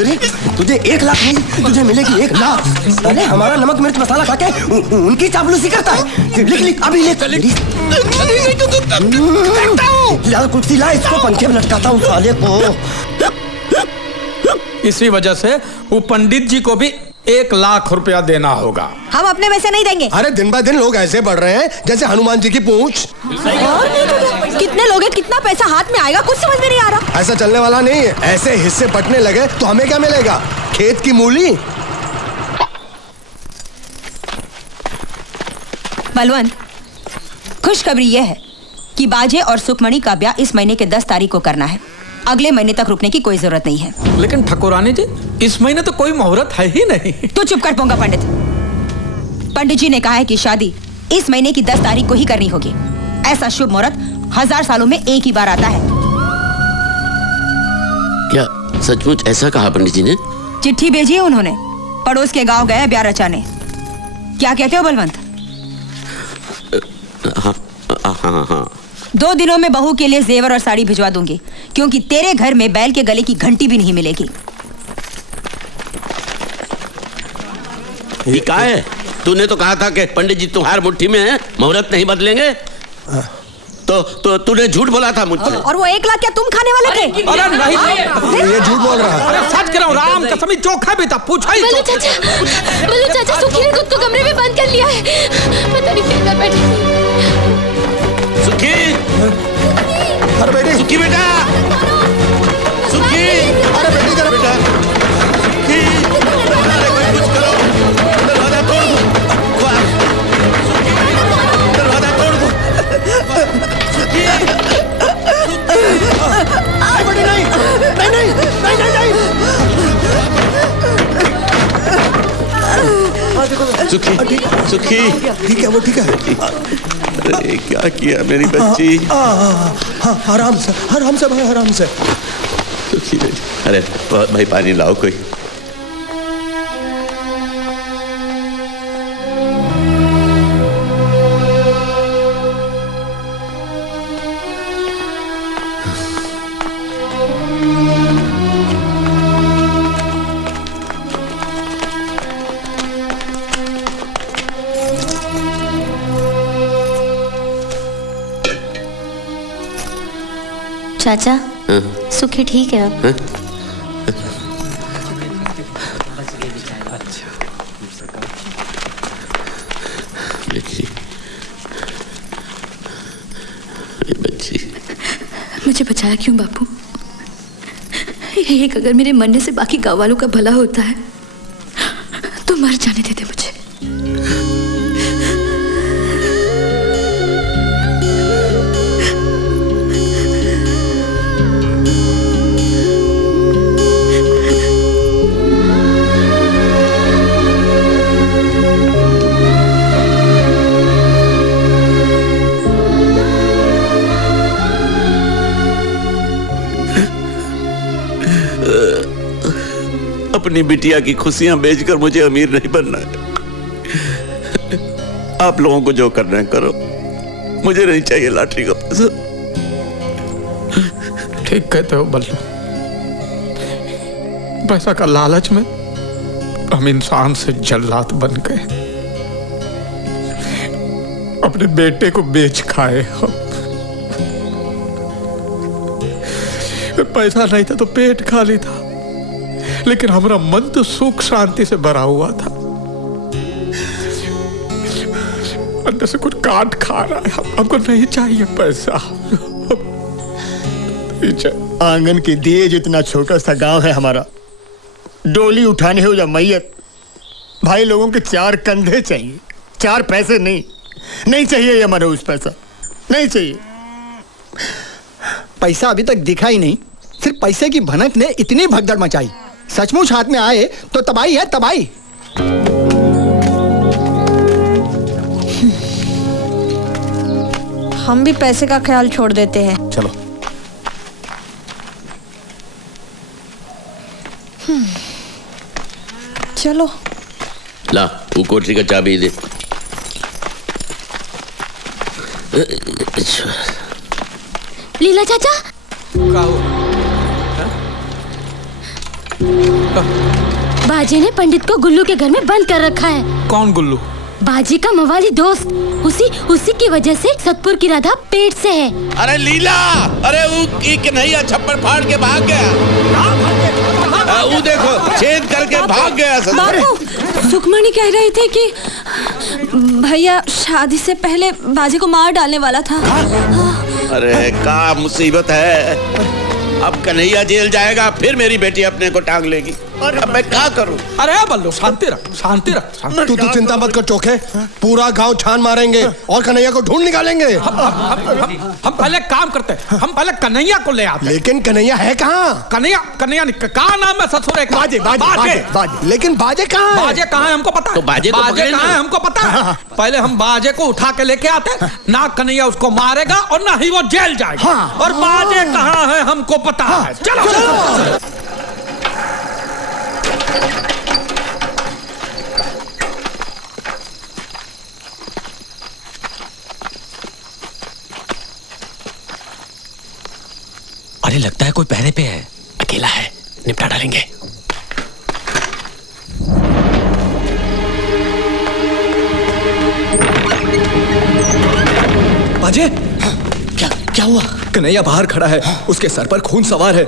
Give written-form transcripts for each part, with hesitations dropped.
तेरी तुझे 1 लाख नहीं, तुझे मिलेगी 1 लाख। अरे हमारा नमक मिर्च मसाला खा के उनकी चापलूसी करता है। लिख अभी लिख। लाल कुर्सी ला, इसको पंखे में लटकाता हूँ साले को। इसी वजह से वो पंडित जी को भी 1 लाख रुपया देना होगा। हम अपने में से नहीं देंगे। अरे दिन ब दिन लोग ऐसे बढ़ रहे हैं जैसे हनुमान जी की पूंछ। कितने लोग हैं, कितना पैसा हाथ में आएगा, कुछ समझ में नहीं आ रहा। ऐसा चलने वाला नहीं है। ऐसे हिस्से बंटने लगे तो हमें क्या मिलेगा? खेत की मूली। बलवंत, खुशखबरी यह है कि बाजे और सुखमणि का ब्याह इस महीने के 10 तारीख को करना है। अगले महीने तक रुकने की कोई जरूरत नहीं है। लेकिन ठाकुरानी जी, इस महीने तो कोई मुहूर्त है ही नहीं। तू चुप कर पोंगा पंडित। पंडित जी ने कहा है कि शादी इस महीने की 10 तारीख को ही करनी होगी। ऐसा शुभ मुहूर्त 1000 सालों में एक ही बार आता है। क्या सचमुच ऐसा कहा पंडित जी ने? चिट्ठी भेजी है उन्होंने। पड़ोस के गांव गए ब्याह रचाने। क्या कहते हो बलवंत? हाँ। 2 दिनों में बहू के लिए जेवर और साड़ी भिजवा दूंगी, क्योंकि तेरे घर में बैल के गले की घंटी भी नहीं मिलेगी। ये क्या है? तूने तो कहा था कि पंडित जी तुम्हारी मुट्ठी में है, मुहूर्त नहीं बदलेंगे। तो तूने झूठ बोला था मुझसे। और वो 1 लाख क्या तुम खाने वाले थे? अरे नहीं, ये झूठ बोल रहा है। अरे सच कह रहा हूँ, राम कसम चोखा भी था। पूछा ही बल्लू चाचा सुखी ने खुद को कमरे में बंद कर लिया है। पता नहीं क्या कर बैठी। सुखी, अरे बेटी, सुखी बेटा, सुखी, अरे बेटी जरा बेटा, सुखी, अरे कोई कुछ करो, दरवाजा तोड़ दो, सुखी, दरवाजा तोड़ दो, सुखी, अरे बेटी नहीं, सुखी, सुखी, ठीक है, वो ठीक है। अरे क्या किया मेरी बच्ची? आराम से भाई, आराम से। सुखी बेटी, अरे भाई पानी लाओ कोई। चाचा, सुखी ठीक है अब? बच्ची, मुझे बचाया क्यों बापू? एक अगर मेरे मरने से बाकी गांव वालों का भला होता है तो मर जाने देते मुझे। अपनी बिटिया की खुशियां बेचकर मुझे अमीर नहीं बनना है। आप लोगों को जो करना है करो, मुझे नहीं चाहिए लॉटरी का पैसा। ठीक कहते हो बल्लू, पैसा का लालच में हम इंसान से जल्लाद बन गए, अपने बेटे को बेच खाए हम। पैसा नहीं था तो पेट खाली था, लेकिन हमारा मन तो सुख शांति से भरा हुआ था। अंदर से कुछ काट खा रहा है। हमको नहीं चाहिए पैसा। आंगन के दिए जितना छोटा सा गांव है हमारा। डोली उठाने हो या मैयत, भाई लोगों के 4 कंधे चाहिए, 4 पैसे नहीं चाहिए। ये मनोज पैसा नहीं चाहिए। पैसा अभी तक दिखा ही नहीं, सिर्फ पैसे की भनक ने इतनी भगदड़ मचाई। सचमुच हाथ में आए तो तबाही है, तबाही। हम भी पैसे का ख्याल छोड़ देते हैं। चलो। चलो ला, वो कोठरी का चाबी दे। लीला चाचा, क्या हुआ? बाजे ने पंडित को गुल्लू के घर में बंद कर रखा है। कौन गुल्लू? बाजे का मवाली दोस्त। उसी की वजह से सतपुर की राधा पेट से है। अरे लीला, अरे वो कन्हैया छप्पर फाड़ के भाग गया। वो देखो छेद करके भाग गया। बापू, सुखमणि कह रही थी कि भैया शादी से पहले बाजे को मार डालने वाला था। अरे क्या मुसीबत है। अब कन्हैया जेल जाएगा, फिर मेरी बेटी अपने को टांग लेगी। अब मैं क्या करूं? अरे बल्लू शांति रख, शांति रख। तू चिंता मत कर चोखे, पूरा गांव छान मारेंगे और कन्हैया को ढूंढ निकालेंगे। हम पहले काम करते हैं, हम पहले कन्हैया को ले आते हैं। लेकिन कन्हैया है कहाँ? कन्हैया कहाँ नाम है ससुर? बाजे बाजे। लेकिन बाजे कहाँ है? बाजे कहाँ है हमको पता है। तो बाजे को पकड़ कहाँ है हमको पता है। पहले हम बाजे को उठा के लेके आते, ना कन्हैया उसको मारेगा और ना ही वो जेल जाएगा। और बाजे कहाँ है हमको पता है। चलो। अरे लगता है कोई पहरे पे है। अकेला है, निपटा डालेंगे। बाजे, क्या हुआ? कन्हैया बाहर खड़ा है, उसके सर पर खून सवार है।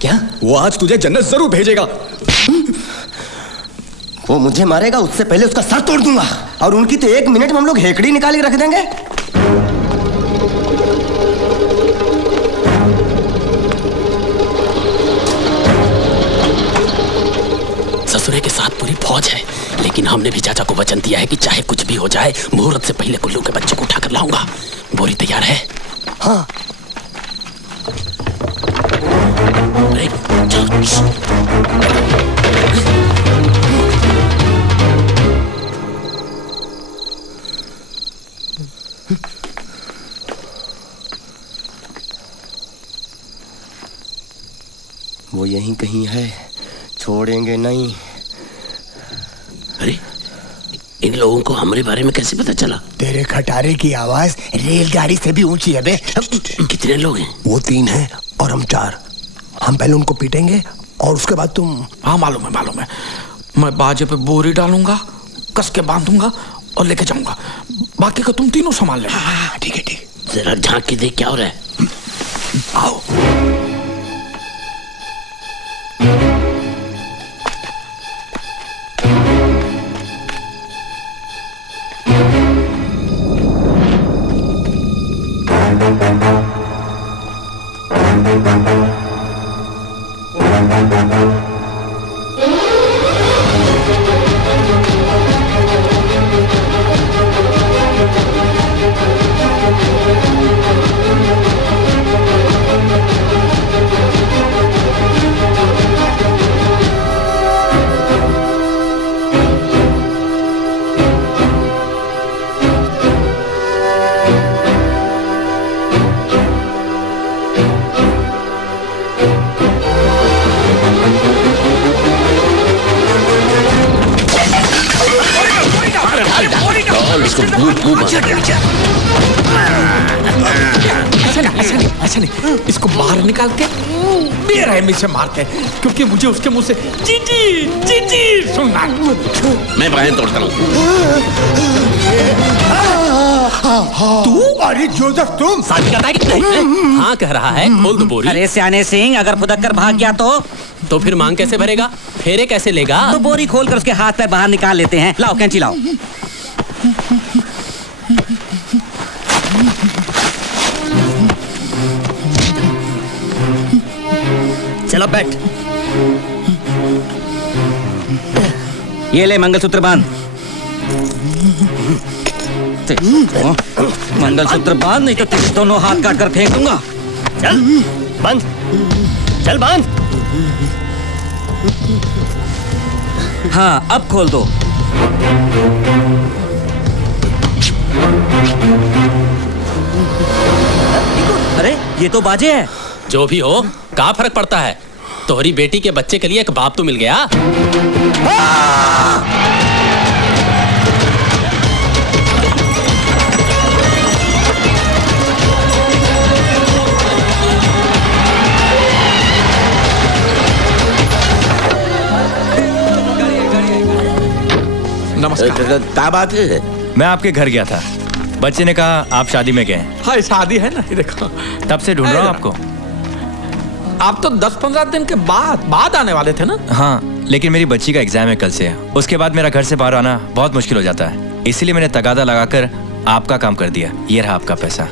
क्या? वो आज तुझे जन्नत जरूर भेजेगा। वो मुझे मारेगा, उससे पहले उसका सर तोड़ दूंगा। और उनकी तो 1 मिनट में हम लोग हेकड़ी निकाल के रख देंगे। ससुरे के साथ पूरी फौज है, लेकिन हमने भी चाचा को वचन दिया है कि चाहे कुछ भी हो जाए, मुहूर्त से पहले गुल्लू के बच्चे को उठाकर लाऊंगा। बोरी तैयार है? हाँ। अरे चलो। वो यहीं कहीं है, छोड़ेंगे नहीं। अरे इन लोगों को हमारे बारे में कैसे पता चला? तेरे खटारे की आवाज रेलगाड़ी से भी ऊंची है बे। कितने लोग हैं? वो 3 हैं और हम 4। हम पहले उनको पीटेंगे और उसके बाद तुम। हाँ मालूम है। मैं बाजे पे बोरी डालूंगा, कस के बांधूंगा और लेके जाऊंगा। बाकी का तुम तीनों संभाल लेना। हाँ, ठीक है। जरा झांक के देख क्या हो रहा है। आओ। ऐसा नहीं, इसको बाहर निकाल के बेरहमी से मारते हैं, क्योंकि मुझे उसके मुंह से चींटी सुनना है। मैं बाहें तोड़ता हूँ। तू? अरे जोसेफ, तुम शादी करता है कि नहीं? हाँ कह रहा है, खोल दो बोरी। अरे सियाने सिंह, अगर फुदक कर भाग गया तो फिर मांग कैसे भरेगा? फेरे कैसे लेगा? तो बोरी खोल कर उसके हाथ पे बाहर निकाल लेते हैं। लाओ कैंची लाओ। चलो बैठ। ये ले मंगलसूत्र बांध। मंगलसूत्र बांध, नहीं तो तेरे दोनों हाथ काट कर फेंक दूंगा। चल बांध, चल बांध। हाँ अब खोल दो। अरे ये तो बाजे है। जो भी हो, क्या फर्क पड़ता है? तोहरी बेटी के बच्चे के लिए एक बाप तो मिल गया। नमस्कार। क्या बात है? मैं आपके घर गया था, बच्चे ने कहा आप शादी में गए। हाँ शादी है ना, ये देखो तब से ढूंढ रहा हूँ आपको। आप तो 10-15 दिन के बाद आने वाले थे ना? हाँ, लेकिन मेरी बच्ची का एग्जाम है कल से। उसके बाद मेरा घर से बाहर आना बहुत मुश्किल हो जाता है, इसीलिए मैंने तगादा लगाकर आपका काम कर दिया। ये रहा आपका पैसा।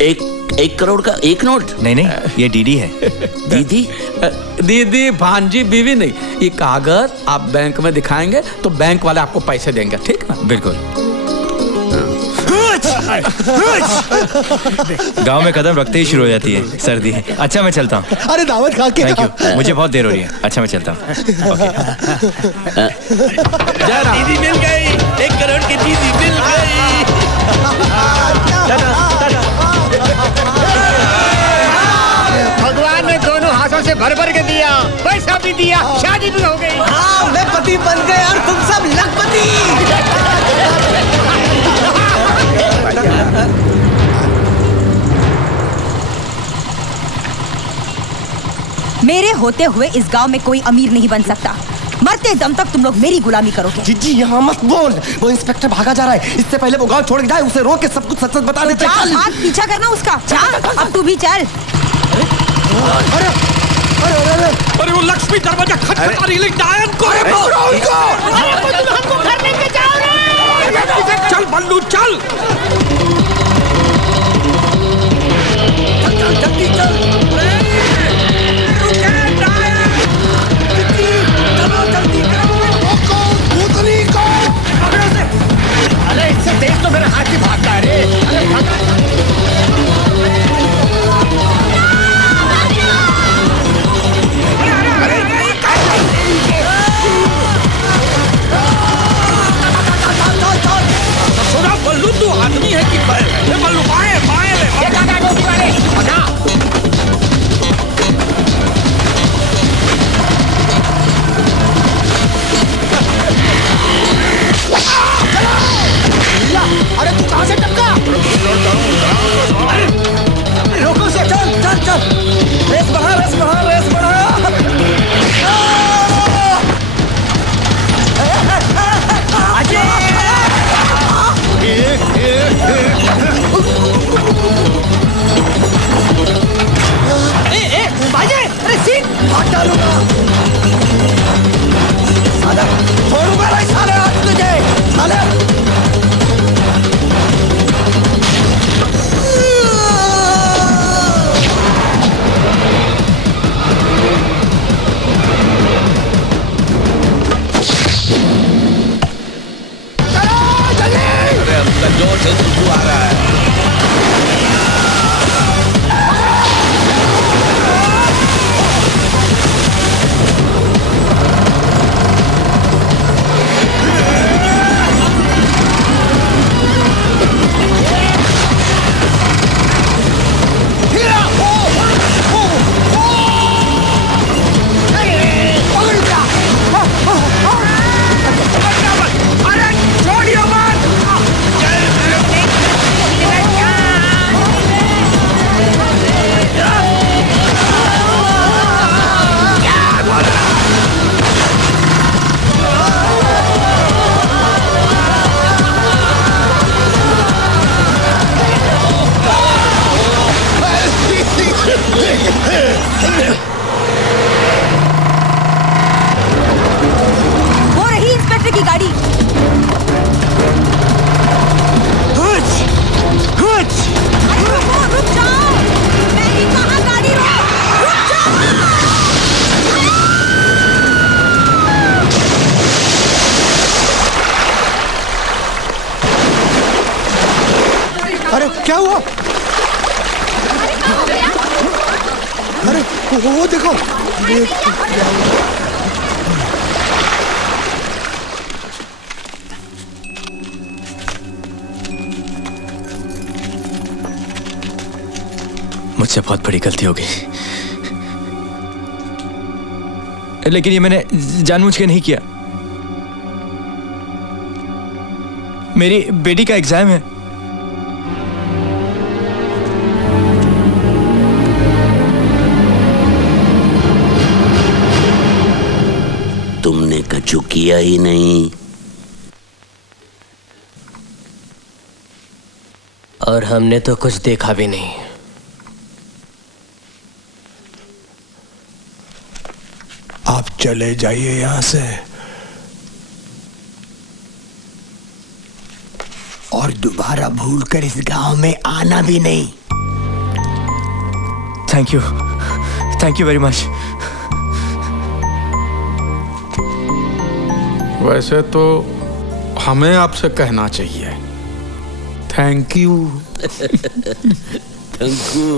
1 करोड़ का 1 नोट? नहीं, ये डीडी है। दीदी? दीदी, भांजी, बीवी नहीं। ये कागज आप बैंक में दिखाएंगे तो बैंक वाले आपको पैसे देंगे, ठीक ना? बिल्कुल। गांव में कदम रखते ही शुरू हो जाती है सर्दी। अच्छा मैं चलता हूँ। अरे दावत खा के। थैंक यू, मुझे बहुत देर हो रही है। अच्छा मैं चलता हूँ। दीदी मिल गई, 1 करोड़ की दीदी मिल गई। भगवान ने दोनों हाथों से भर भर के दिया, पैसा भी दिया, शादी भी हो गई। हाँ, मैं पति बन गया और तुम सब लखपति। मेरे होते हुए इस गांव में कोई अमीर नहीं बन सकता। मरते दम तक तुम लोग मेरी गुलामी करोगे। जीजी यहाँ मत बोल, वो इंस्पेक्टर भागा जा रहा है। इससे पहले वो गांव छोड़ के जाए, उसे रोक के सब कुछ सच बता दे। चल, भाग, पीछा करना उसका। चल, अब तू भी चल। अरे वो लक्ष्मी दरवाजा खटखटा रही है, डायन को हमको घर लेके जाओ रे। चल बल्लू चल। जल्दी चल। अरे इससे तेज तो मेरा हाथ ही भागता है रे। बल्लू तू आदमी है कि बैल है? ये बल्लू बाएं बाएं ले। अरे तू कहाँ से टपका? रोको से, चल चल चल। रेस बढ़ा, रेस बढ़ा, रेस बढ़ा। अरे सीट हाथ डालूंगा। साले छोड़ूंगा नहीं साले आज तुझे साले। जोर से खुशबू आ रहा है। वो रही इंस्पेक्टर की गाड़ी। अरे रुको, रुक जाओ। मैंने कहा गाड़ी रोक, रुक जाओ। अरे क्या हुआ? अरे वो देखो। मुझसे बहुत बड़ी गलती हो गई, लेकिन ये मैंने जानबूझ के नहीं किया। मेरी बेटी का एग्जाम है। तुमने कछु किया ही नहीं, और हमने तो कुछ देखा भी नहीं। आप चले जाइए यहां से और दोबारा भूलकर इस गांव में आना भी नहीं। Thank you very much. वैसे तो हमें आपसे कहना चाहिए थैंक यू। Thank you.